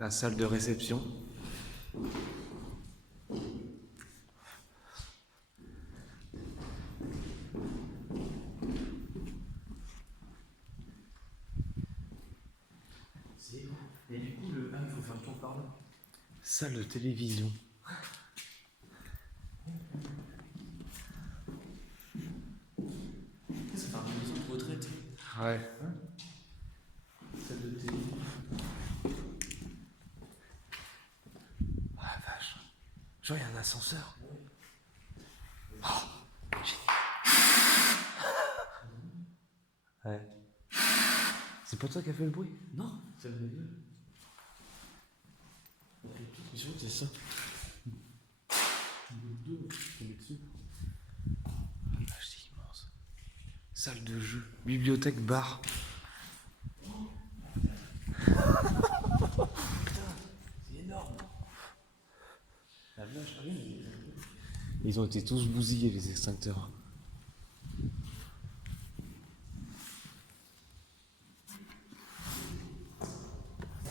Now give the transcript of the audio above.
La salle de réception. Et du coup, il faut faire le tour par là. Salle de télévision. Ça fait une maison de retraite. Ouais. Salle de télé. Oh la vache. Genre, il y a un ascenseur. Oh, génial. Ouais. C'est pas toi qui as fait le bruit? Non, ça me gueule. Je suis sûr que c'est ça. La vache, c'est immense. Salle de jeu, bibliothèque, bar. C'est énorme. La vache, regarde. Ils ont été tous bousillés, les extincteurs.